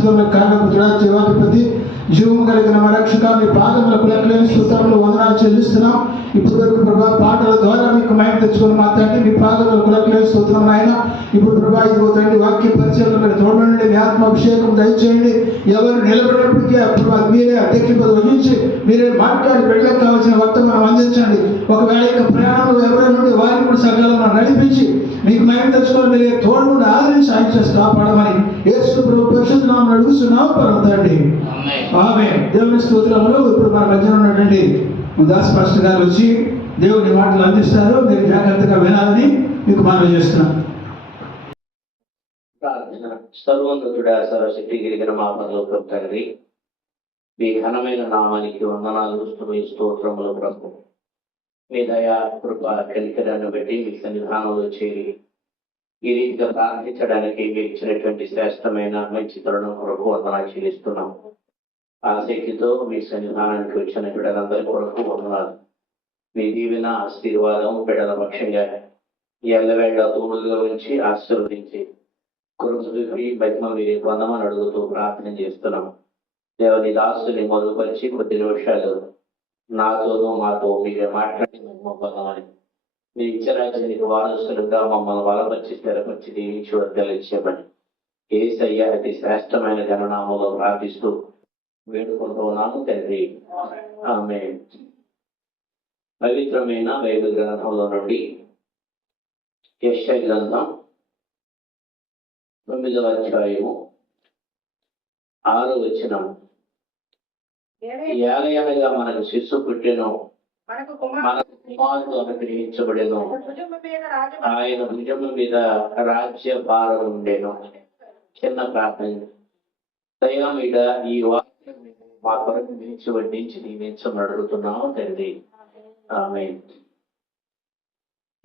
శాశ్వతంలో కారణపుత్రుడా జీవాధిపతి జీవము కలిగిన మా రక్షక మీ పాదములకు లెక్కలేని స్తోత్రములు వందనాలు చెల్లిస్తున్నాం. ఇప్పుడు వరకు ప్రభా పాటల ద్వారా మీకు మహిమ తెచ్చుకొని మా తండ్రి మీ పాదములకు లెక్కలేని స్తోత్రం నాయన. ఇప్పుడు ప్రభా ఇదిగో తండ్రి వాక్య పరిచయంలో మీరు తోడండి, మీ ఆత్మాభిషేకం దయచేయండి. ఎవరు నిలబడినప్పటికీ ప్రభా మీరే అధ్యక్షత వహించి మీరే మాట్లాడి బిడ్డలకు కావాల్సిన వర్తమానం అందించండి. ఒకవేళ ఇక ప్రయాణంలో ఎవరైనా ఉంటే వారిని కూడా సకాలంలో నడిపించి మీకు మహిమ తెచ్చుకొని మీరే తోడుకుండా ఆదరించి ఆయన చేసి కాపాడమని యేసు ప్రభు పరిశుద్ధ నామమున అడుగుతున్నాం పరమ తండ్రి. ఆమేన్. దేవుని స్తోత్రములు. ఇప్పుడు మన మధ్యన ఉన్నటువంటి దాస్ పాస్టర్ గారు వచ్చి దేవుని మాటలు అందిస్తారు. మీరు జాగ్రత్తగా వినాలని మీకు మనవి చేస్తున్నాం. సర్వోన్నతుడా సర్వశక్తి కలిగిన మా పరలోకపు తండ్రి, మీ ఘనమైన నామానికి వందనాలు స్తోత్రములు ప్రభు. మీ దయా కృప కనికరాన్ని బట్టి మీ సన్నిధానంలో చేరి ఈ రీతిగా ప్రార్థించడానికి మీరు ఇచ్చినటువంటి శ్రేష్టమైన మంచి తరుణం కొరకు వందనాలు చెల్లిస్తున్నాం. ఆసక్తితో మీ సన్నిధానానికి వచ్చిన బిడ్డలందరి కొరకు వందనాలు. మీ దీవెన ఆశీర్వాదం బిడ్డల పక్షంగా ఎల్లవేళ తోడుగా ఉంచి ఆశీర్వదించి కురుసుకి మహిమ మీరు పొందమని అడుగుతూ ప్రార్థన చేస్తున్నాం. దేవుని దాసుని మొదలుపరిచి కొద్ది నిమిషాలు నాతోనూ మాతో మీరే మాట్లాడి మహిమ పొందమని మీ ఇచ్చరాజ్యానికి వారసులుగా మమ్మల్ని బలపరిచి స్థిరపరిచి దీవించి వర్గలించమని యేసయ్య అతి శ్రేష్టమైన ఘననామంలో ప్రార్థిస్తూ వేడుకుంటూ ఉన్నాము తండ్రి. ఆమేన్. పవిత్రమైన బైబిల్ గ్రంథంలో నుండి యెషయా గ్రంథం 9వ అధ్యాయము 6వ వచనం. ఏలయనగా మనకు శిశు పుట్టెను, మనకు కుమారుడు అనుగ్రహించబడెను, ఆయన భుజము మీద రాజ్య భారం ఉండెను. చిన్న ప్రార్థన. దయా మీద ఈ వాక్యం మా కొరకు నిలిచి వడ్డించి దీవించమని అడుగుతున్నాము తండ్రి. ఆమేన్.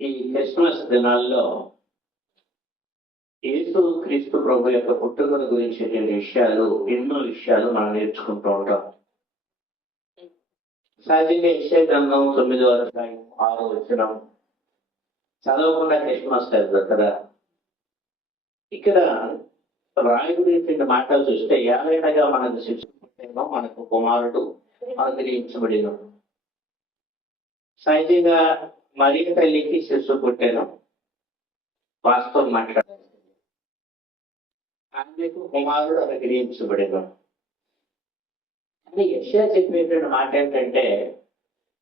ఈ క్రిస్మస్ దినాల్లో యేసు క్రీస్తు ప్రభు యొక్క పుట్టుకను గురించి ఎన్నో విషయాలు మనం నేర్చుకుంటూ ఉంటాం. సహజంగా యెషయా గ్రంథం 9వ అధ్యాయం 6వ వచనం చదవకుండా క్రిస్మస్ వెళ్తారు కదా. ఇక్కడ రాయబడిన మాటలు చూస్తే ఏలైనగా మనకు శిశువు పుట్టెను, మనకు కుమారుడు అనుగ్రహించబడెను. సహజంగా మరియ తల్లికి శిశువు పుట్టెను, వాస్తవం మాట్లాడారు. ఆమెకు కుమారుడు అనుగ్రహించబడెను. యెషయా చెప్పేటువంటి మాట ఏంటంటే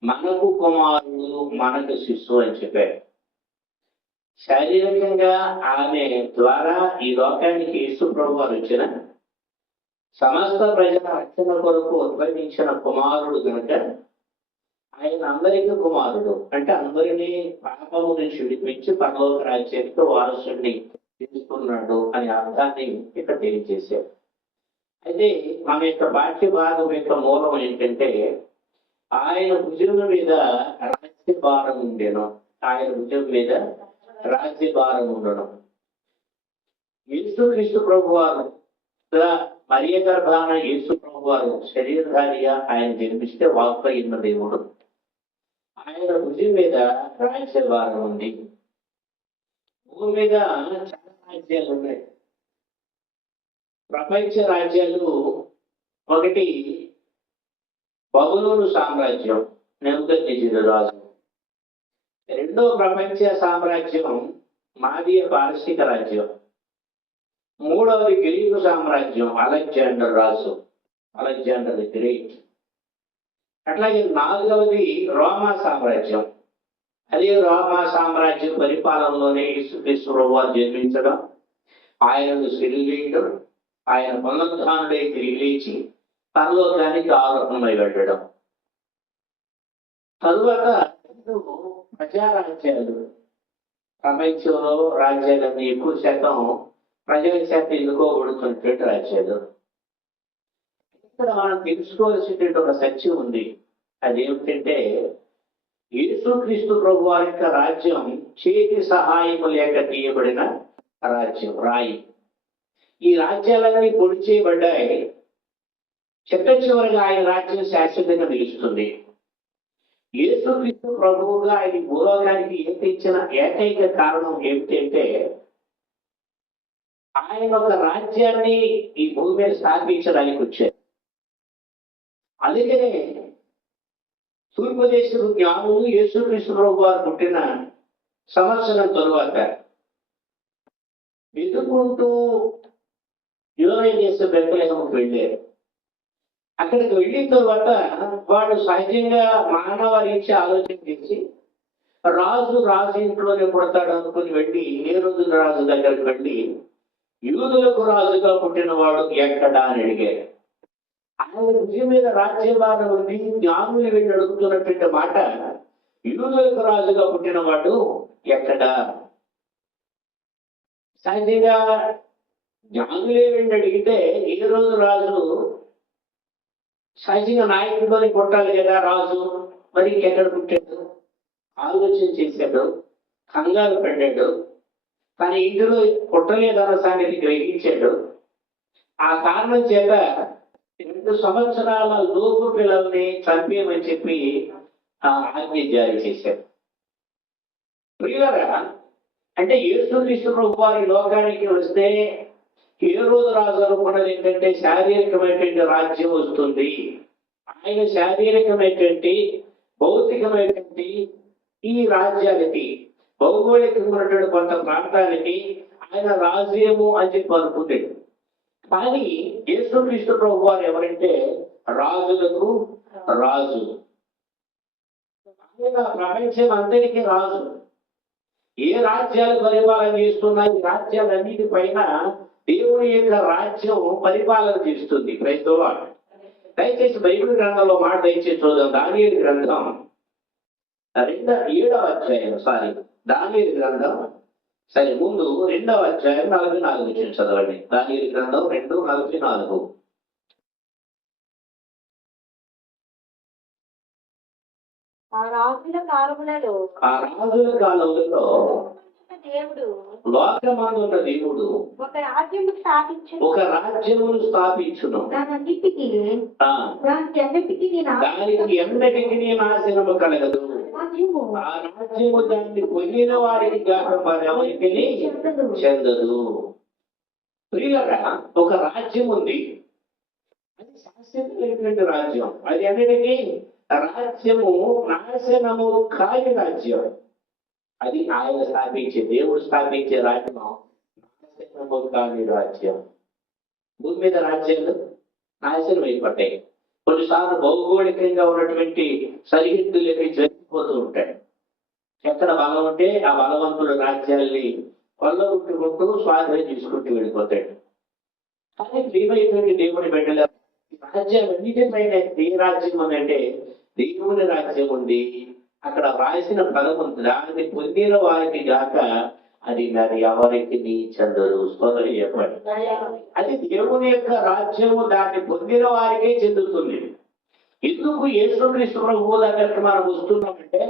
మనకు కుమారుడు మనకు శిశువు అని చెప్పారు. శారీరకంగా ఆమె ద్వారా ఈ లోకానికి యేసు ప్రభు వారు వచ్చిన సమస్త ప్రజల రక్షణ కొరకు ఉద్భవించిన కుమారుడు కనుక ఆయన అందరికీ కుమారుడు. అంటే అందరినీ పాపము నుంచి విడిపించి పరలోక రాజ్యానికి వారసుడిని తీసుకున్నాడు అనే అర్థాన్ని ఇక్కడ తెలియజేశారు. అయితే మన యొక్క బాహ్య భాగం యొక్క మూలం ఏంటంటే ఆయన భుజం మీద రాజ్య భారం ఉండేను. ఆయన భుజం మీద రాజ్య భారం ఉండడం. యేసుక్రీస్తు ప్రభు వారు మరియ గర్భాన యేసు ప్రభు వారు శరీరధారిగా ఆయన జన్మిస్తే వాక్కు అయిన దేవుడు. ఆయన భుజం మీద రాజ్య భారం ఉంది. భూమి మీద చాలా రాజ్యాలు ఉన్నాయి. ప్రపంచ రాజ్యాలు ఒకటి బబులోను సామ్రాజ్యం, నెబుకద్నెజరు రాజు. రెండో ప్రపంచ సామ్రాజ్యం మాదీయ పారసీక రాజ్యం. మూడవది గ్రీకు సామ్రాజ్యం, Alexander Raju, Alexander the great. అట్లాగే నాలుగవది రోమా సామ్రాజ్యం. అదే రోమా సామ్రాజ్యం పరిపాలనలోనే యేసుక్రీస్తు ప్రభువు జన్మించడం, ఆయనను సిలువేయడం, ఆయన పునరుద్ధానుడై తిరిగి లేచి పరలోకానికి ఆరోహణమై వెళ్ళడం. తరువాత ప్రజారాజ్యాలు. ప్రపంచంలో రాజ్యాలన్నీ ఎక్కువ శాతం ప్రజల చేత ఎన్నుకోబడుతున్నటువంటి రాజ్యాలు. ఇక్కడ మనం తెలుసుకోవాల్సినటువంటి ఒక సత్యం ఉంది. అదేమిటంటే యేసుక్రీస్తు ప్రభు వారి యొక్క రాజ్యం చేతి సహాయము లేక తీయబడిన రాజ్యం, రాయి. ఈ రాజ్యాలన్నీ పొడి చేయబడ్డాయి. చిట్ట చివరిగా ఆయన రాజ్యం శాశ్వతంగా నిలుస్తుంది. యేసుక్రీస్తు ప్రభువుగా ఆయన భూలోకానికి తెచ్చిన ఏకైక కారణం ఏమిటంటే ఆయన ఒక రాజ్యాన్ని ఈ భూమి మీద స్థాపించడానికి వచ్చారు. అందుకనే తూర్పు దేశపు జ్ఞానులు యేసుక్రీస్తు ప్రభు వారు పుట్టిన సంవత్సరం తరువాత వెతుకుంటూ యూదయ దేశం బెత్లెహేముకు వెళ్ళారు. అక్కడికి వెళ్ళిన తర్వాత వాడు సహజంగా మానవ రీత్య ఆలోచన చేసి రాజు ఇంట్లోనే పుడతాడు అనుకుని వెళ్ళి హేరోదు రాజు దగ్గరికి వెళ్ళి యూదులకు రాజుగా పుట్టినవాడు ఎక్కడా అని అడిగారు. ఆయన భుజం మీద రాజ్యభారం ఉంది. జ్ఞానులు వెళ్ళి అడుగుతున్నటువంటి మాట, యూదులకు రాజుగా పుట్టినవాడు ఎక్కడా? సహజంగా జ్ఞానులే వెళ్ళి అడిగితే ఏ రోజు రాజు సహజంగా నాయకుడిలోనే పుట్టాలి కదా రాజు, మరి ఇంకెక్కడ పుట్టాడు? ఆలోచన చేశాడు, కంగారు పడ్డాడు. తన ఇంటిలో పుట్టలేదన్న సంగతి గ్రహించాడు. ఆ కారణం చేత 2 సంవత్సరాల లోపు పిల్లల్ని చంపేయమని చెప్పి ఆజ్ఞ జారీ చేశాడు. ప్రియులారా, అంటే యేసుక్రీస్తు ప్రభు వారి లోకానికి వస్తే హేరోదు రాజు అనుకున్నది ఏంటంటే శారీరకమైనటువంటి రాజ్యం వస్తుంది. ఆయన శారీరకమైనటువంటి భౌతికమైనటువంటి ఈ రాజ్యానికి భౌగోళికమైనటువంటి కొంత ప్రాంతానికి ఆయన రాజ్యము అని చెప్పి అనుకున్నాడు. కానీ యేసుక్రీస్తు ప్రభు వారు ఎవరంటే రాజులకు రాజు. ఆయన ప్రపంచం అందరికీ రాజు. ఏ రాజ్యాలు పరిపాలన చేస్తున్నా ఈ రాజ్యాలన్నిటిపైన దేవుని యొక్క రాజ్యం పరిపాలన చేస్తుంది. Praise the lord. దయచేసి బైబిల్ గ్రంథంలో మాట దయచేసి చూద్దాం. దానియేలు గ్రంథం 7వ అధ్యాయం దానియేలు గ్రంథం ముందు 2వ అధ్యాయం 44 చదవండి. దానియేలు గ్రంథం 2:44. ఆ రాజుల కాలములలో దేవుడు లోకమందున్న దేవుడు ఒక రాజ్యమును స్థాపించును. దానికి ఎన్నటికీ నాశనము కలగదు. ఆ రాజ్యము దాన్ని పొందిన వారికి గాక మరెవరికి చెందదు. ప్రియులారా, ఒక రాజ్యం ఉంది. అది శాశ్వతమైనటువంటి రాజ్యం. అది అన్నిటికీ రాజ్యము నాశనము కాని రాజ్యం. అది ఆయన స్థాపించే, దేవుడు స్థాపించే రాజ్యం నాశనము కాని రాజ్యం. భూమి మీద రాజ్యాలు నాశనం అయిపోతాయి. కొన్నిసార్లు భౌగోళికంగా ఉన్నటువంటి సరిహద్దులకి జరిగిపోతూ ఉంటాయి. ఎక్కడ బలం ఉంటే ఆ బలవంతుల రాజ్యాల్ని కొల్లగొట్టుకుంటూ స్వాధీనం చేసుకుంటూ వెళ్ళిపోతాడు. కానీ ప్రియమైనటువంటి దేవుని బిడ్డల రాజ్యాలన్నిటిపైన ఏ రాజ్యం ఉందంటే దేవుని రాజ్యం ఉంది. అక్కడ రాసిన పదం ఉంది, దాన్ని పొందిన వారికి గాక అది మరి ఎవరికి చెందదు. స్తోత్రం చెప్పండి. అది దేవుని యొక్క రాజ్యము, దాన్ని పొందిన వారికే చెందుతుంది. ఎందుకు యేసుక్రీస్తు ప్రభువు దగ్గరికి మనం వస్తున్నామంటే,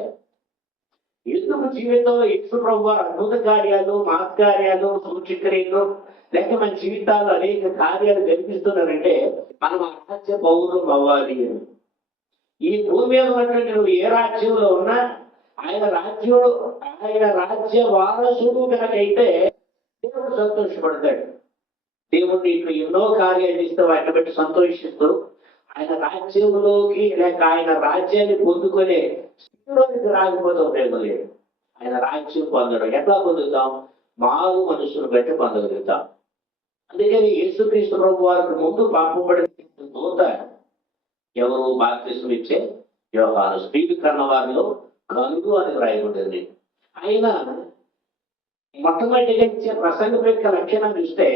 ఎందుకు జీవితంలో యేసు ప్రభు వారు అద్భుత కార్యాలు, మహత్కార్యాలు, సూచక్రియలు లేక మన జీవితాల్లో అనేక కార్యాలు జరిపిస్తున్నారంటే మనం ఆ రాజ్య పౌరులు అవ్వాలి. ఈ భూమి మీద ఉన్నటువంటి నువ్వు ఏ రాజ్యంలో ఉన్నా ఆయన రాజ్య వారసుడు కనుకైతే దేవుడు సంతోషపడతాడు. దేవుడు నీకు ఎన్నో కార్యాలు ఇస్తే వాటిని బట్టి సంతోషిస్తూ ఆయన రాజ్యంలోకి లేక ఆయన రాజ్యాన్ని పొందుకునే స్థితిలోకి రాకపోతే ఉపయోగం లేదు. ఆయన రాజ్యం పొందడం ఎట్లా పొందుతాం? మారు మనసును బట్టి పొందగలుగుతాం. అందుకని యేసుక్రీస్తు ప్రభు వారికి ముందు పంపబడిన దూత ఎవరు? బాప్తిసం ఇచ్చే యోహాను. స్త్రీలు కన్న వారిలో గనుడు అని వ్రాయబడింది. ఆయన మొట్టమొదటిగా ఇచ్చే ప్రసంగం యొక్క లక్షణం చూస్తే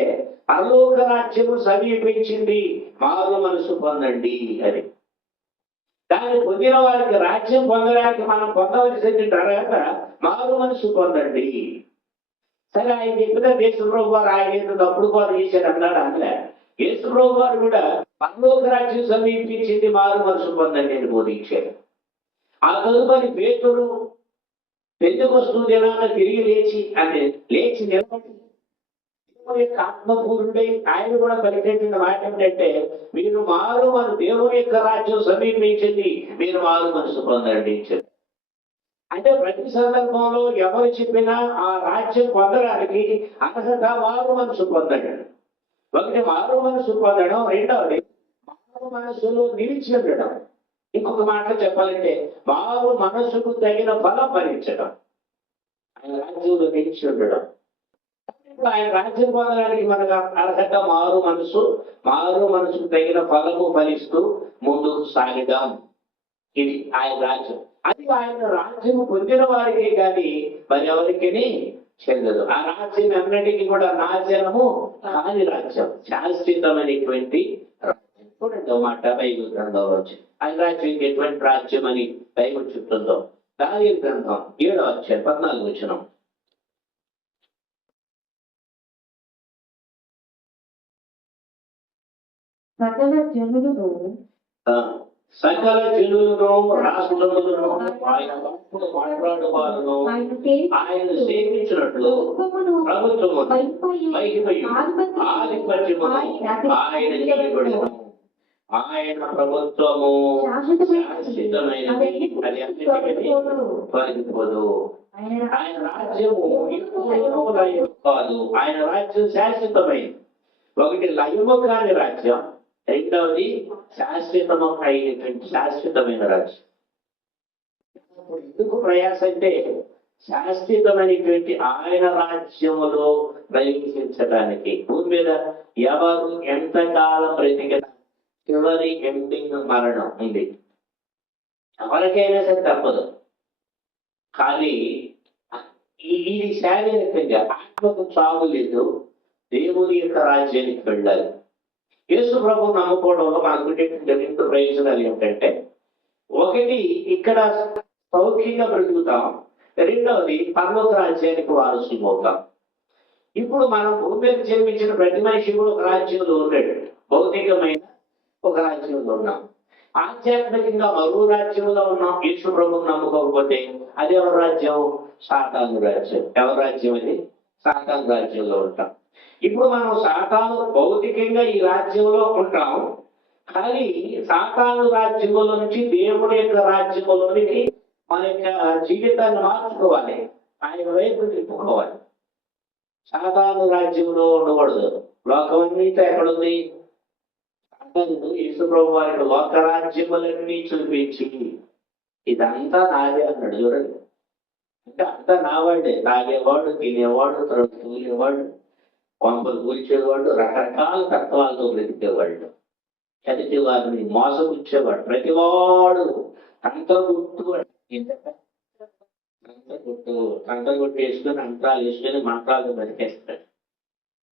పరలోక రాజ్యము సమీపించింది, మారు మనసు పొందండి అని. దాన్ని పొందిన వారికి రాజ్యం పొందడానికి మనం పొందవలసింది తర్వాత మారు మనసు పొందండి. సరే, ఆయన చెప్పిన యేసుప్రభు వారు ఆయన తప్పుడు వారు చేశాడు అన్నాడు అనలే. యేసుప్రభు వారు కూడా పరలోక రాజ్యం సమీపించింది, మారు మనసు పొందండి అని బోధించాడు. ఆ తదుపరి పేతురు పెంతెకొస్తు దినాన తిరిగి లేచి నిలబడి దేవుని యొక్క ఆత్మపూర్ణుడై ఆయన కూడా పలికేసిన మాట ఏంటంటే, మీరు మారు మన దేవుని యొక్క రాజ్యం సమీపించింది, మీరు మారు మనసు పొందండి. అంటే ప్రతి సందర్భంలో ఎవరు చెప్పినా ఆ రాజ్యం పొందడానికి అంతటా మారు మనసు పొందడం. ఒకటి మారు మనసు పొందడం, రెండవది మారు మనసులో నిలిచి ఉండడం. ఇంకొక మాట చెప్పాలంటే మారు మనసుకు తగిన ఫలం భరించడం, ఆయన రాజ్యంలో నిలిచి ఉండడం. ఇప్పుడు ఆయన రాజ్యం పొందడానికి మనకు అర్హత మారు మనసుకు తగిన ఫలము ఫలిస్తూ ముందుకు సాగడం. ఇది ఆయన రాజ్యం. అది ఆయన రాజ్యం పొందిన వారికే కానీ మరి ఎవరికి చెందదు. ఆ రాజ్యం అన్నిటికీ కూడా నాశనము కాని రాజ్యం, శాశ్వతమైనటువంటి రాజ్యం. చూడండి మాట బైబిల్ గ్రంథంలో వచ్చి ఆయన రాజ్యం ఎటువంటి రాజ్యం అని బైబిల్ చెప్తుందో. దానియేలు గ్రంథం 7వ అధ్యాయం 14వ వచనం. సకల జనులను సకల జనులను రాష్ట్రములను ఆయన వాక్కులు మాట్లాడువారును ఆయన సేవించినట్లు ప్రభుత్వము ఆధిపత్యమును ఆయన చేయబడును. ఆయన ప్రభుత్వము శాశ్వతమైనది, అది అన్నిటికీ తొలగిపోదు. ఆయన రాజ్యము ఎప్పుడూ లయము కాదు. ఆయన రాజ్యం శాశ్వతమైనది. ఒకటి లయము కాని రాజ్యం, రెండవది శాశ్వతమైన రాజ్యం. ఇప్పుడు ఎందుకు ప్రయాస అంటే శాశ్వతమైనటువంటి ఆయన రాజ్యములో ప్రవేశించడానికి భూమి మీద ఎవరు ఎంతకాలం బ్రతికిన చివరి ఎండింగ్ మరణం ఉంది. ఎవరికైనా సరే తప్పదు. కానీ ఇది శారీరకంగా ఆత్మకు చావు లేదు. దేవుని యొక్క రాజ్యానికి వెళ్ళాలి. యేసు ప్రభు నమ్ముకోవడంలో మనకు ఉండేటువంటి రెండు ప్రయోజనాలు ఏమిటంటే, ఒకటి ఇక్కడ సౌఖ్యంగా బ్రతుకుతాం, రెండవది పరలోక రాజ్యానికి వారసులు అవుతాం. ఇప్పుడు మనం భూమి మీద జన్మించిన ప్రతి మనిషి కూడా ఒక రాజ్యంలో ఉన్నాడు. భౌతికమైన ఒక రాజ్యంలో ఉన్నాం, ఆధ్యాత్మికంగా మరో రాజ్యంలో ఉన్నాం. యేసు ప్రభువు నమ్ముకోకపోతే అది ఎవరి రాజ్యం? సాతాను రాజ్యం. ఎవరి రాజ్యం? అది సాతాను రాజ్యంలో ఉంటాం. ఇప్పుడు మనం సాతాను భౌతికంగా ఈ రాజ్యంలో ఉంటాం, కానీ సాతాను రాజ్యంలో నుంచి దేవుని యొక్క రాజ్యంలోనికి మన యొక్క జీవితాన్ని మార్చుకోవాలి, ఆయన వైపు తిప్పుకోవాలి. సాతాను రాజ్యంలో ఉండకూడదు. లోకం అంతా ఎక్కడుంది? సాతానుడు యేసు ప్రభు వారికి లోక రాజ్యములన్నీ చూపించి ఇదంతా నాదే అన్నాడు. చూడండి, అంటే అంతా నావాడే. తాగేవాడు, తినేవాడు, తూలేవాడు, కొంపలు కూల్చేవాడు, రకరకాల తత్వాలతో బ్రతికేవాళ్ళు, ఎదుటి వారిని మోసపుచ్చేవాడు, ప్రతివాడు తంత్రగుట్టు వేసుకుని అంతరాలు వేసుకుని మంత్రాలు బతికేస్తాడు,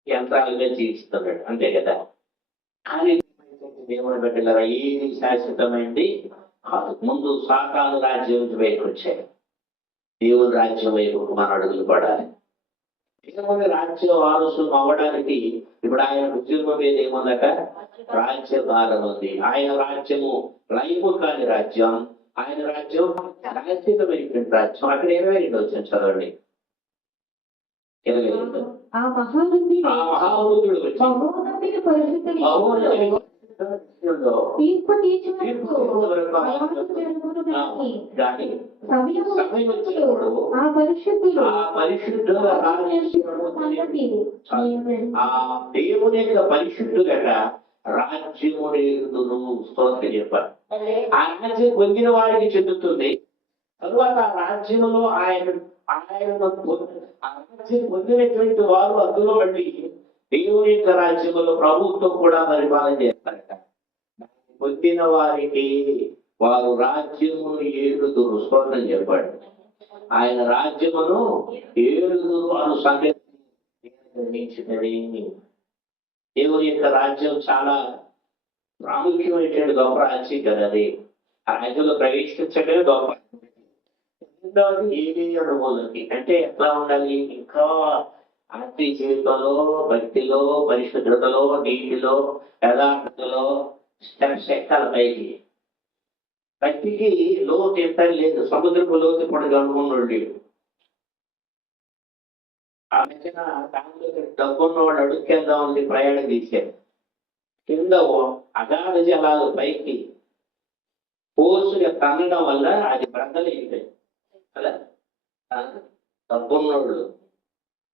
యంత్రాలుగా జీవిస్తున్నాడు. అంతే కదా. కానీ దేవుని బిడ్డలారా, ఏది శాశ్వతమైంది కాదు. ముందు సాతాను రాజ్యం వైపు వచ్చాయి, దేవుని రాజ్యం వైపు మన అడుగులు పడాలి. దేవుని రాజ్యం వారసులు అవ్వడానికి ఇప్పుడు ఆయన ఉద్యోగం మీద ఏముందట? రాజ్య భారం ఉంది. ఆయన రాజ్యము లయము కాని రాజ్యం, ఆయన రాజ్యం శాశ్వతమైనటువంటి రాజ్యం. అక్కడ 22 వచ్చిన చదవండి. 22 ఆ మహావృద్ధుడు తీర్పు తీర్చుటకు ఆ పరిశుద్ధుల దేవుని యొక్క పరిశుద్ధులట రాజ్యమును స్తోత్రం చెప్పారు. ఆ రాజ్యం పొందిన వారికి చెందుతుంది. తరువాత ఆ రాజ్యములో ఆయన రాజ్యం పొందినటువంటి వారు అందులో మళ్ళీ దేవుని యొక్క రాజ్యములో ప్రభుత్వం కూడా పరిపాలన చేస్తారట. పొందిన వారికి వారు రాజ్యమును ఏలుదురు. స్తోత్రం చెప్పాడు. ఆయన రాజ్యమును ఏలుదురు అను సంగతి గ్రహించినది. దేవుని యొక్క రాజ్యం చాలా ప్రాముఖ్యమైనటువంటి గొప్ప రాజ్యం కదా. అది ఆ రాజ్యంలో ప్రవేశించడమే గొప్ప. రెండవది ఏది అనుభూతికి అంటే ఎట్లా ఉండాలి? ఇంకా ఆత్మీయ జీవితంలో, భక్తిలో, పరిశుద్ధతలో, నీటిలో, యథార్థతలో స్టెప్స్ ఎక్కాలి పైకి. భక్తికి లోతు ఎంత లేదు, సముద్రపు లోతు ఇప్పుడు కనుక్కున్నాడు. ఆ మధ్యన దాంట్లో డబ్బున్నవాడు అడుక్కేద్దాం ఉంది, ప్రయాణం తీశారు. కింద అగాధ జలాలు పైకి ఫోర్సుగా తన్నడం వల్ల అది బ్రద్దలైపోయింది. కదా. డబ్బున్నోళ్ళు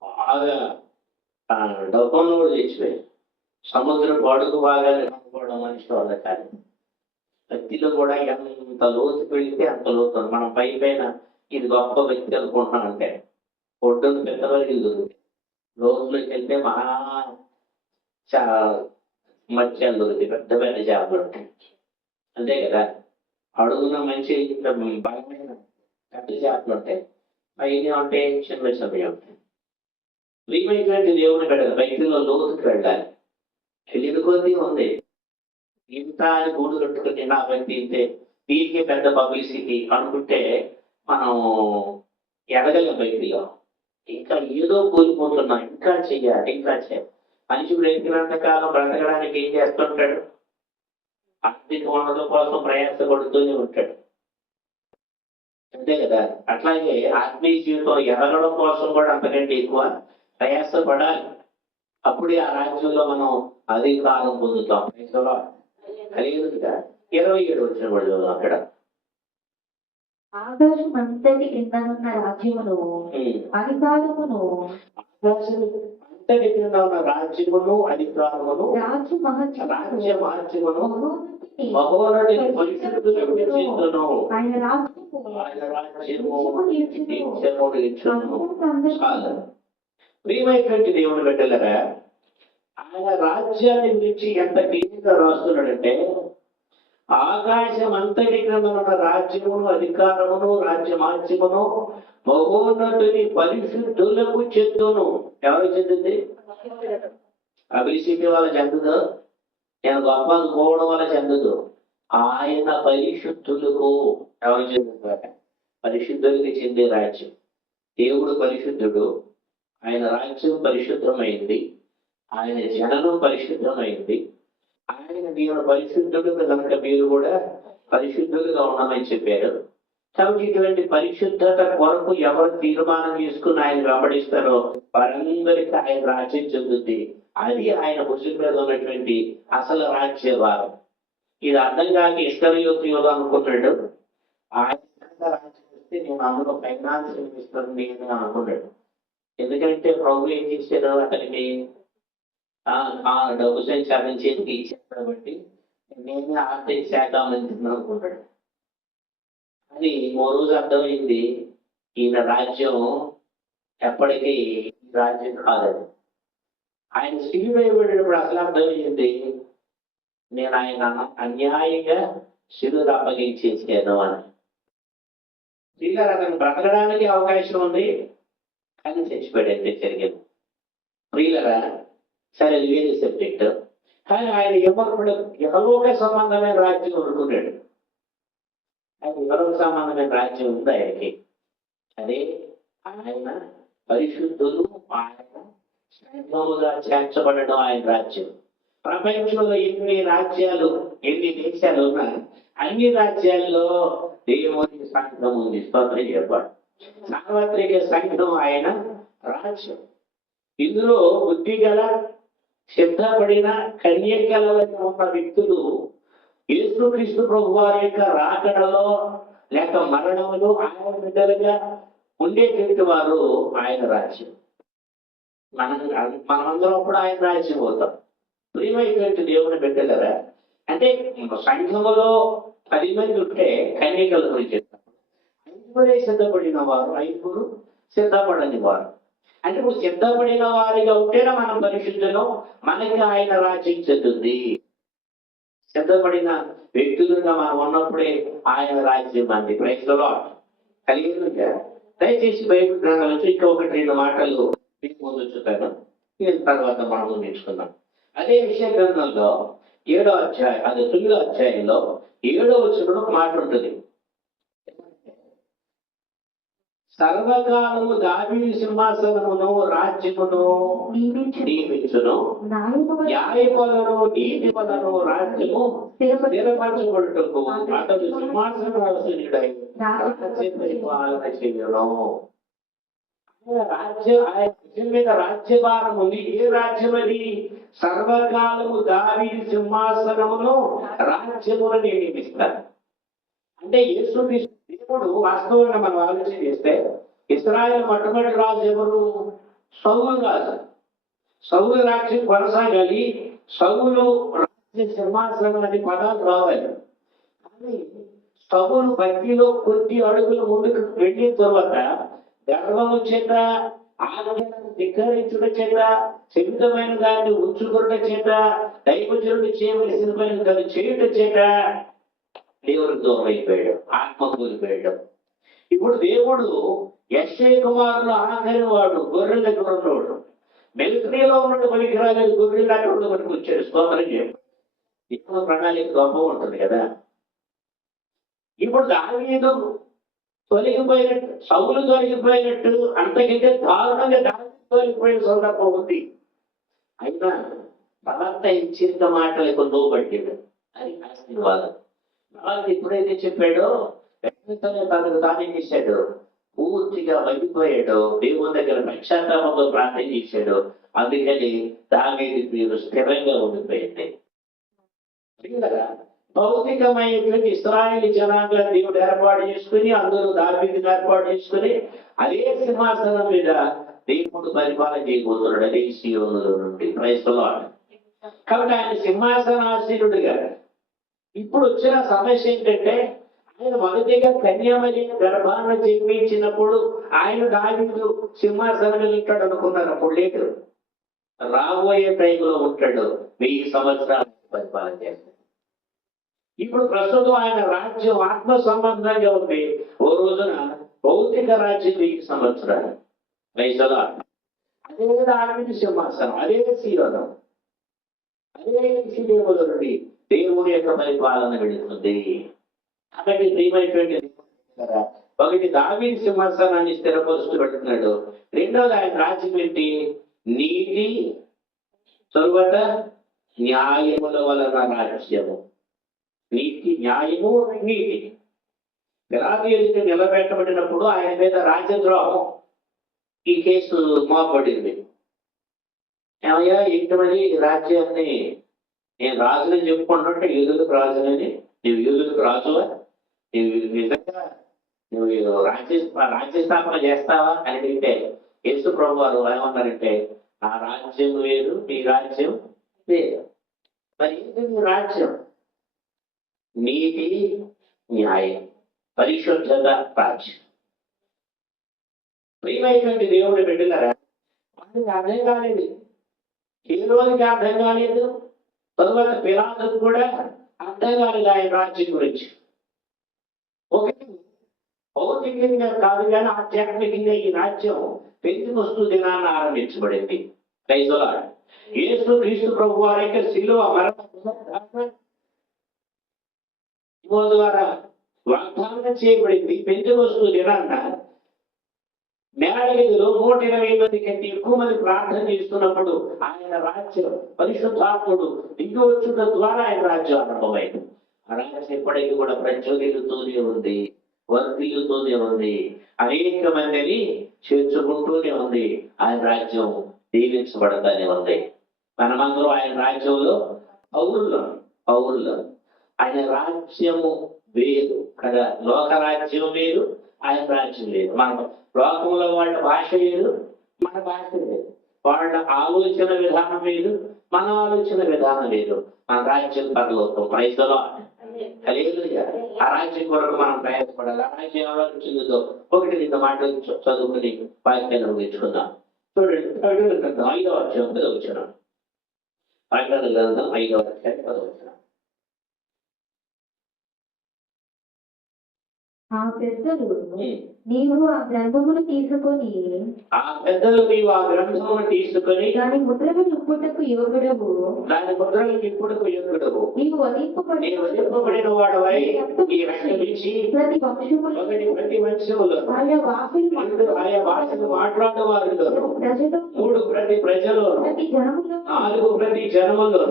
బాగా డబ్బున్నోళ్ళు తెచ్చిపోయి సముద్రం అడుగు బాగా నిలబడడం మనిషి వల్ల కానీ భక్తిలో కూడా ఎంత లోతుకు వెళితే అంత లోతు. మనం పైన ఇది గొప్ప వ్యక్తి అనుకుంటున్నామంటే ఒడ్డును పెద్దవరకు దొరుకుతాయి, లోతులోకి వెళ్తే మహా మత్స్యాలు దొరుకుతాయి, పెద్ద పెద్ద చేపలు ఉంటాయి. అంతే కదా. అడుగున మంచి బలమైన పెద్ద చేపలు ఉంటాయి, పైన ఉంటే చిన్న సమయం ఉంటాయి. ప్రియమైనటువంటి దేవుని పెట్టాలి, వ్యక్తిలో లోతుకు వెళ్ళాలి. తెలియని కొద్దీ ఉంది ఇంత గూడు కట్టుకుని నా వ్యక్తి ఇంతే వీరికి పెద్ద పబ్లిసిటీ అనుకుంటే మనం ఎదగలేం. వ్యక్తిలో ఇంకా ఏదో కోల్పోతున్నాం, ఇంకా చెయ్యాలి, ఇంకా చేయాలి. మనిషి బ్రతికినంత కాలం బ్రతకడానికి ఏం చేస్తుంటాడు? ఆర్థిక వనరుల కోసం ప్రయాసపడుతూనే ఉంటాడు. అంతే కదా. అట్లాగే ఆత్మీయ జీవితం ఎదగడం కోసం కూడా అంతకంటే ఎక్కువ ప్రయాసపడాలి. అప్పుడే ఆ రాజ్యంలో మనం అధికారం పొందుతాం. 27 వచ్చిన వాళ్ళు అక్కడ ఆకాశం అంతటి క్రిందనున్న రాజ్యమును అధికారమును అంతటి క్రింద ఉన్న రాజ్యమును అధికారమును రాజ్య మహత్యమును మహోన్నతుని పరిశుద్ధులకు చెందును. ఆయన రాజ్యము ఆయన రాజ్యము నిత్యము నిలుచును. చాలు. ప్రియమైనటువంటి దేవుని బిడ్డలారా, ఆయన రాజ్యాన్ని గురించి ఎంత క్లియర్గా రాస్తున్నాడంటే ఆకాశం అంతటి క్రింద ఉన్న రాజ్యమును అధికారమును రాజ్యమాధ్యమును మహోన్నతుని పరిశుద్ధులకు చెందును. ఎవరికి చెందుంది? అభిషేకి వాళ్ళ చెందదు, నేను గొప్ప అనుకోవడం వల్ల చెందదు. ఆయన పరిశుద్ధులకు ఎవరు చెందుతారు? పరిశుద్ధులకి చెందే రాజ్యం. దేవుడు పరిశుద్ధుడు, ఆయన రాజ్యం పరిశుద్ధమైంది, ఆయన జననం పరిశుద్ధమైంది. ఆయన దేవుడు పరిశుద్ధుడు కనుక మీరు కూడా పరిశుద్ధులుగా ఉన్నామని చెప్పారు. కాబట్టి ఇటువంటి పరిశుద్ధత కొరకు ఎవరు తీర్మానం చేసుకుని ఆయన వెంబడిస్తారో వారందరికీ ఆయన రాజ్యం చెందుతుంది. అది ఆయన భుజం మీద ఉన్నటువంటి అసలు రాజ్యభారం. ఇది అర్థం కాక ఇస్కరియోతు అనుకున్నాడు, ఆయన రాజ్యం వస్తే నేను అందులో ఫైనాన్స్ ఇస్తాను నేను అనుకున్నాడు. ఎందుకంటే ప్రభు ఏం చేశారు, అతనికి డబ్బు సంచారం చేతికి ఇచ్చాను కాబట్టి నేను ఆర్థిక శాఖ మంత్రిని అనుకున్నాడు. అని ఓ రోజు అర్థమైంది ఈయన రాజ్యం ఎప్పటికీ రాజ్యం కాలేదు. ఆయన సిలువైబడినప్పుడు అసలు అర్థమైంది నేను ఆయన అన్యాయంగా శిలువకు అప్పగించేసాను అని. శ్రీగారు అతను బ్రతకడానికి అవకాశం ఉంది కానీ చచ్చిపోయాడంటే జరిగింది. ప్రియులరా, సరే అది వేరే సబ్జెక్ట్. కానీ ఆయన ఎవరు యహలోక సంబంధమైన రాజ్యం అనుకున్నాడు. ఆయన యహలోక సంబంధమైన రాజ్యం ఉంది ఆయనకి. అదే ఆయన పరిశుద్ధులు, ఆయన సంఘముగా చేర్చబడడం ఆయన రాజ్యం. ప్రపంచంలో ఎన్ని రాజ్యాలు ఎన్ని దేశాలు ఉన్నా అన్ని రాజ్యాల్లో దేవుని సంఘం ఉంది. స్తోత్రం చెప్పాడు. సార్వత్రిక సంఘం ఆయన రాజ్యం. ఇందులో బుద్ధి గల సిద్ధపడిన కన్యకలవైన ఉన్న వ్యక్తులు యేసుక్రీస్తు ప్రభు వారి యొక్క రాకడలో లేక మరణంలో ఆయన బిడ్డలుగా ఉండేటువంటి వారు ఆయన రాజ్యం. మనమందరం కూడా ఆయన రాజ్యం అవుతాం. ప్రియమైనటువంటి దేవుని బిడ్డలరా, అంటే సంఘములో 10 మంది ఉంటే కన్యకల గురించి చెప్తాం. 5 సిద్ధపడిన వారు, 5 సిద్ధపడని వారు. అంటే ఇప్పుడు సిద్ధపడిన వారిగా ఉంటేనే మనం పరిశుద్ధులు, మనకి ఆయన రాజ్యం చెందుతుంది. సిద్ధపడిన వ్యక్తులుగా మనం ఉన్నప్పుడే ఆయన రాజ్యం అంది. Praise the lord. హల్లెలూయా. దయచేసి బైబిల్ గ్రంథంలో ఇంకా 1-2 మాటలు మీకు ముందు చూపాను, దీని తర్వాత మనం నేర్చుకున్నాం. అదే విషయ గ్రంథంలో 7వ అధ్యాయం, అది 9వ అధ్యాయంలో 7వ వచనంలో ఒక మాట ఉంటుంది. సర్వకాలము దావీదు సింహాసనమును రాజ్యమును నియమించును, న్యాయములను నీతిములను రాజ్యము స్థిరపరచబడుటకు అతడు సింహాసనాసీనుడై రాజ్య పరిపాలన చేయును. రాజ్యం మీద రాజ్యభారం ఉంది. ఏ రాజ్యం అది? సర్వకాలము దావీదు సింహాసనమును రాజ్యమును నియమిస్తాడు. అంటే యేసుక్రీస్తు దేవుడు వాస్తవంగా మనం ఆలోచన చేస్తే ఇశ్రాయేలు మొట్టమొదటి రాజు ఎవరు? సౌలు రాజు. సౌలు రాజ్యం కొనసాగాలి, సౌలు రాజ్య సింహాసనం అనే పదాలు రావాలి. కానీ సౌలు భక్తిలో కొద్ది అడుగులు ముందుకు వెళ్ళిన తర్వాత గర్వము చేత, ఆజ్ఞలను ధిక్కరించుట చేత, శబ్దమైన దాన్ని ఉంచుకున్న చేత, దైవజనుడు చేయవలసిన పని దాన్ని చేయుట చేత దేవుడికి దూరం అయిపోయాడు, ఆత్మ కూలిపోయాడు. ఇప్పుడు దేవుడు యెషయా కుమారులు ఆఖరి వాడు, గొర్రెల దగ్గర ఉన్నవాడు. మిలిటరీలో ఉన్నట్టు పనికి రాలేదు, గొర్రెలు అక్కడ పనికి వచ్చాడు. స్తోత్రం చేయండి. ఇప్పుడు ప్రణాళిక గొప్ప ఉంటుంది కదా. ఇప్పుడు దావీదు తొలగిపోయినట్టు, సౌలు తొలగిపోయినట్టు, అంతకంటే దారుణంగా దావీదు తొలగిపోయిన సందర్భం ఉంది. అయినా ప్రవక్త ఇచ్చిన మాటలకు లోబడ్డాడు. అది ఆశీర్వాదం. ప్రవక్త ఎప్పుడైతే చెప్పాడో వెంటనే తనకు తానే చేశాడు, పూర్తిగా మగ్గిపోయాడు, దేవుని దగ్గర పశ్చాత్తాపంతో ప్రార్థన చేశాడు. అందుకని దావీదు పేరు స్థిరంగా ఉండిపోయింది. భౌతికమైనటువంటి ఇశ్రాయేలు జనాంగ దేవుడు ఏర్పాటు చేసుకుని, అందరూ దావీదుని ఏర్పాటు చేసుకుని అదే సింహాసనం మీద దేవుడు పరిపాలన చేయబోతున్నాడు, అదే సీయోనులో నుండి. Praise the lord. కాబట్టి ఆయన సింహాసనాసీనుడిగా. ఇప్పుడు వచ్చిన సమస్య ఏంటంటే, ఆయన మొదటిగా కన్యామరి గర్భాన్ని జన్మించినప్పుడు ఆయన దావీదు సింహాసనం మీద ఉంటాడు అనుకున్నారు. అప్పుడు లేదు, రాబోయే టైంలో ఉంటాడు, 1000 సంవత్సరాలు పరిపాలన చేస్తాడు. ఇప్పుడు ప్రస్తుతం ఆయన రాజ్యం ఆత్మ సంబంధంగా ఉంది. ఓ రోజున భౌతిక రాజ్యం 1000 సంవత్సరాలు. Praise the lord. అదే దావీదు సింహాసనం, అదే సీయోను, అదే దేవుడు నుండి దేవుని యొక్క పరిపాలన వెళుతుంది. కాబట్టి ప్రియమైనటువంటి ఒకటి దావీదు సింహాసనాన్ని స్థిరపరుస్తూ పెడుతున్నాడు. రెండోది ఆయన రాజ్యం ఏంటి? నీతి, తరువాత న్యాయముల వలన రాజ్యము. నీతి, న్యాయము, నీతి. గలాతీయులకు నిలబెట్టబడినప్పుడు ఆయన మీద రాజద్రోహం ఈ కేసు మోపబడింది. ఏమయ్యా ఏంటమని రాజ్యాన్ని నేను రాజుని చెప్పుకుంటుంటే యూదులకు రాజునని, నువ్వు యూదులకు రాజువా? నువ్వు నిజంగా నువ్వు రాజ్యస్థాపన చేస్తావా అని అడిగితే యేసు ప్రభు వారు ఏమన్నారంటే, నా రాజ్యం వేరు, నీ రాజ్యం వేరు. మరి ఏంటి నీ రాజ్యం? నీతి, న్యాయం, పరిశుద్ధత, రాజ్యం. ప్రియమైనటువంటి దేవుడు బిడ్డలారా, మనకి అర్థం కాలేదు, ఏ రోజుకి అర్థం కాలేదు. తరువాత పిలాతుకు కూడా అర్థం కాలేదు ఆయన రాజ్యం గురించి. ఒకటి భౌతికంగా కాదు కానీ ఆధ్యాత్మికంగా ఈ రాజ్యం పెంతెకొస్తు దినాన్ని ఆరంభించబడింది. Praise the lord. Yesu Kristu ప్రభు వారి యొక్క శిలువ మరణ ద్వారా వాగ్దానం చేయబడింది. పెంతెకొస్తు దినాన్న మేడగదిలో 120 మంది కంటే ఎక్కువ మంది ప్రార్థన చేస్తున్నప్పుడు ఆయన రాజ్యం, పరిశుద్ధాత్ముడు దిగి వచ్చుట ద్వారా ఆయన రాజ్యం ఆరంభమైంది. ఆ రాజ్యం ఎప్పటికీ కూడా ప్రజ్వలితూనే ఉంది, వర్ధిల్లుతూనే ఉంది, అనేక మందిని చేర్చుకుంటూనే ఉంది. ఆయన రాజ్యం దీవించబడతానే ఉంది. మనమందరం ఆయన రాజ్యంలో పౌరులు. ఆయన రాజ్యము వేరు కదా. లోక రాజ్యం వేరు, ఆయన రాజ్యం వేరు. మనం లోకంలో వాళ్ళ భాష వేరు, మన భాష వేరు. వాళ్ళ ఆలోచన విధానం వేరు, మన ఆలోచన విధానం వేరు. మన రాజ్యం పరలోకం. Praise the lord. హల్లెలూయా. ఆ రాజ్యం కొరకు మనం ప్రయాసపడాలి. ఆ రాజ్యం ఎవరికి చెందుతో ఒకటి 2 మాటలు చదువుకుని వాక్యాన్ని ముగించుకుందాం. చూడండి, 5వ అధ్యాయం 10వ వచనం. ప్రకటన గ్రంథం 5వ అధ్యాయం 10వ వచనం. ఆ పెద్దలు నీవు ఆ గ్రంథమును తీసుకొని దాని ముద్రలు నింపుటకు యోగ్యుడవు, నీవు వధింపబడిన వాడవై ప్రతి వంశములో ఆయా భాషలు మాట్లాడేవారిలో ప్రతి ప్రజలు ప్రతి జనములో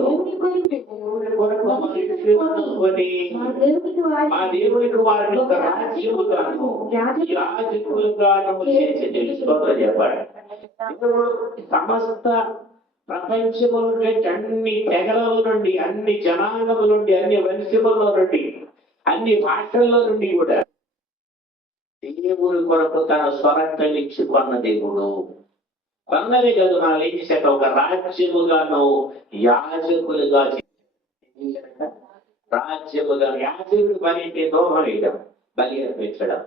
మా దేవునికి వారిని ఒక రాజ్యముగాను యాజకులుగాను చేసి తెలుసుకోవాలని చెప్పాడు. ఇప్పుడు సమస్త ప్రపంచముల నుండి, అన్ని తెగల నుండి, అన్ని జనాంగముల నుండి, అన్ని వంశముల నుండి అన్ని భాషల్లో నుండి కూడా దేవుని కొరకు తన స్వరక్తమిచ్చి కొన్న దేవుడు. కొన్నది కాదు, మనం ఏం చేశాక ఒక రాజ్యముగాను యాజకులుగా రాజ్యముగా యాజకుడు పని అంటే దోహం వేయడం, బలి అర్పించడం.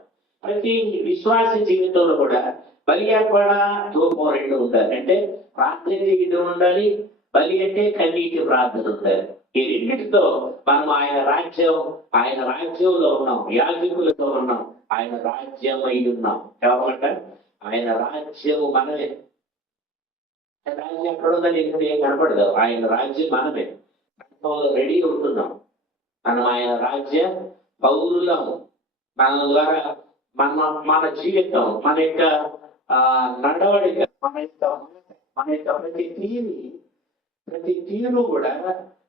ప్రతి విశ్వాస జీవితంలో కూడా బలి అర్పణ ధూపం రెండు ఉండాలి. అంటే ప్రార్థన చేయడం ఉండాలి, బలి అంటే కన్నీటి ప్రార్థన ఉండాలి. ఈ రెండింటితో మనం ఆయన రాజ్యంలో ఉన్నాం, యాజకులతో ఉన్నాం, ఆయన రాజ్యం అయి ఉన్నాం. ఏమంట ఆయన రాజ్యము మనమే. రాజ్యం ఎక్కడ ఉందని ఇక్కడ ఏం కనపడదు. ఆయన రాజ్యం మనమే. రెడీ అవుతున్నాం. మనం ఆయన రాజ్య పౌరులం. మన ద్వారా మన జీవితం, మన యొక్క నడవడిక, మన యొక్క ప్రతి తీరు కూడా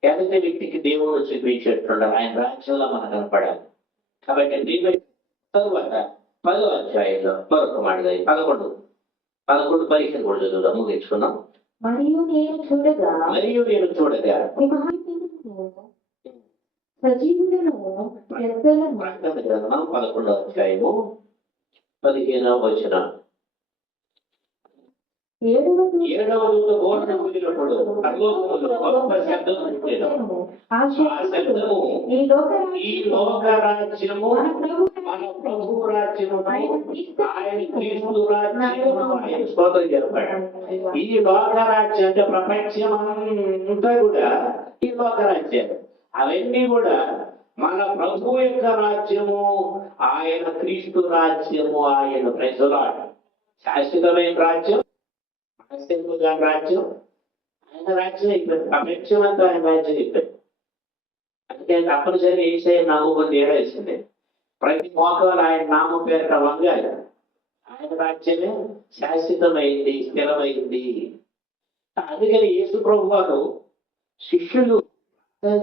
ఎదుటి వ్యక్తికి దేవుడు చూపించేట్టున్నారు. ఆయన రాజ్యంలో మనకు కనపడాలి. కాబట్టి తరువాత 10వ అధ్యాయంలో మరొక మాట 11-15 కూడా చదువుదాం, ముగించుకున్నాం. మరియు నేను చూడగా సజీవులను పెద్దలను 11వ అధ్యాయము 15వ వచనం. 7వ దూత బోరను ఊదినప్పుడు పరలోకములో గొప్ప శబ్దం వినబడెను. ఆ శబ్దము ఈ లోక రాజ్యము మన ప్రభు రాజ్యము, ఆయన క్రీస్తు రాజ్యము, ఆయన స్తోత్రం చెప్పాడు. ఈ లోక రాజ్యం అంటే ప్రపంచం అంతా కూడా ఈ లోక రాజ్యాలు. అవన్నీ కూడా మన ప్రభు యొక్క రాజ్యము, ఆయన క్రీస్తు రాజ్యము, ఆయన ప్రజలాడు. శాశ్వతమైన రాజ్యం, రాజ్యం, ఆయన రాజ్యం అయిపోయింది. ప్రపంచం అంతా ఆయన రాజ్యం అయిపోయింది. అందుకే తప్పనిసరి ఏసఐ నామం ఏడాల్సిందే. ప్రతి మోకాలు ఆయన నామం పేరిట వంగాలి. ఆయన రాజ్యమే శాశ్వతమైంది, స్థిరమైంది. అందుకని యేసు ప్రభు వారు శిష్యులు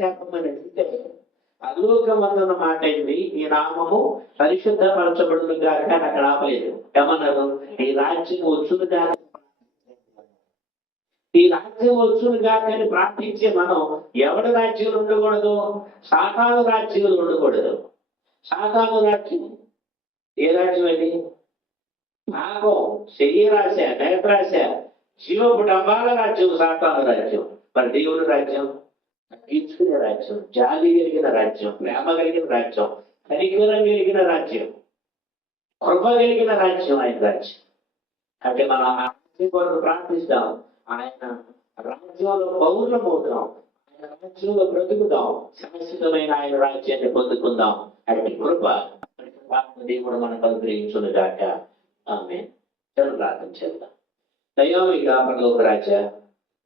చెప్పమని అడిగితే పరలోకమందున్న మాట ఏంటి? ఈ నామము పరిశుద్ధపరచబడును గాక అని అక్కడ ఆపలేదు. ఏమన్నారు? ఈ రాజ్యం వచ్చును గాక, ఈ రాజ్యం వచ్చును గాక అని ప్రార్థించే మనం ఎవరి రాజ్యాలు ఉండకూడదు? సాతాను రాజ్యాలు ఉండకూడదు. సాతాను రాజ్యం ఏ రాజ్యం అది? పాపం, శరీరాశ, నేత్రాశ, జీవపు డంబాల రాజ్యం సాతాను రాజ్యం. మరి దేవుని రాజ్యం తగ్గించుకునే రాజ్యం, జాలి కలిగిన రాజ్యం, ప్రేమ కలిగిన రాజ్యం, కనికరం కలిగిన రాజ్యం, కృప కలిగిన రాజ్యం ఆయన రాజ్యం. అంటే మనం ఆ రాజ్యం కొరకు ప్రార్థిస్తాం, ఆయన రాజ్యంలో పౌరులం అవుతాం, ఆయన రాజ్యంలో బ్రతుకుతాం, శాశ్వతమైన ఆయన రాజ్యాన్ని పొందుకుందాం. అట్టి కృప దేవుడు మనకు అనుగ్రహించును గాక. ఆమేన్. ప్రార్థన చేద్దాం. దయామయుడా పరలోక రాజా,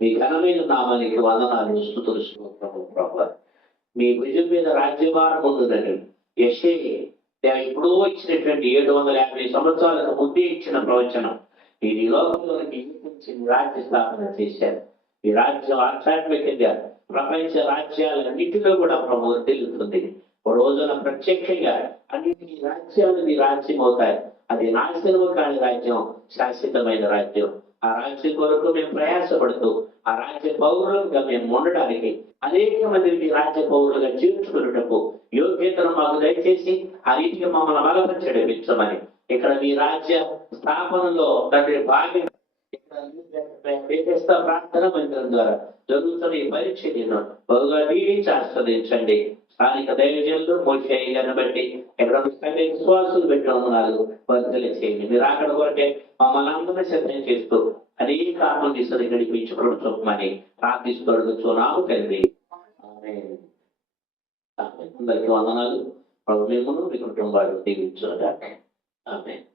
మీ ఘనమైన నామానికి వందనాలు, స్తుతులు, స్తోత్రములు ప్రభువా. మీ భుజం మీద రాజ్యభారం ఉందని యెషయా ఎప్పుడో ఇచ్చినటువంటి 750 సంవత్సరాలకు ముందే ఇచ్చిన ప్రవచనం ఈ లోకంలోకి రాజ్య స్థాపన చేశారు. ఈ రాజ్యం ఆధ్యాత్మికంగా ప్రపంచ రాజ్యాలన్నింటిలో కూడా ప్రభువు తెలుస్తుంది. ఒక రోజున ప్రత్యక్షంగా అన్నింటి రాజ్యాలు మీ రాజ్యం అవుతాయి. అది నాశనము కాని రాజ్యం, శాశ్వతమైన రాజ్యం. ఆ రాజ్యం కొరకు మేము ప్రయాసపడుతూ ఆ రాజ్య పౌరులుగా మేము ఉండడానికి అనేక మందిని రాజ్య పౌరులుగా చేర్చుకున్నటకు యోగ్యతను మాకు దయచేసి ఆ రీతిగా మమ్మల్ని బలపరచడమిచ్చమని ఇక్కడ మీ రాజ్య స్థాపనలో తండ్రి భాగ్యం ప్రార్థన మందిరం ద్వారా జరుగుతున్న ఈ పరీక్షను బహుగా దీవించి ఆస్వాదించండి. స్థానిక దైవజనులు మోషే గారిని బట్టి ఎక్కడ విశ్వాసులు పెట్టినారు వర్ధలు చేయండి. మీరు అక్కడ కొరకే మమ్మల్ని అందరినీ సిద్ధం చేస్తూ అనేక ఆత్మీయతను గడిపించి ప్రభుత్వమని ప్రార్థిస్తూ అడుగుతున్నాము తండ్రి. అందరికీ వందనాలు. ప్రభు మిమ్మల్ని మీ కుటుంబాలు దీవించుగాక. ఆమేన్.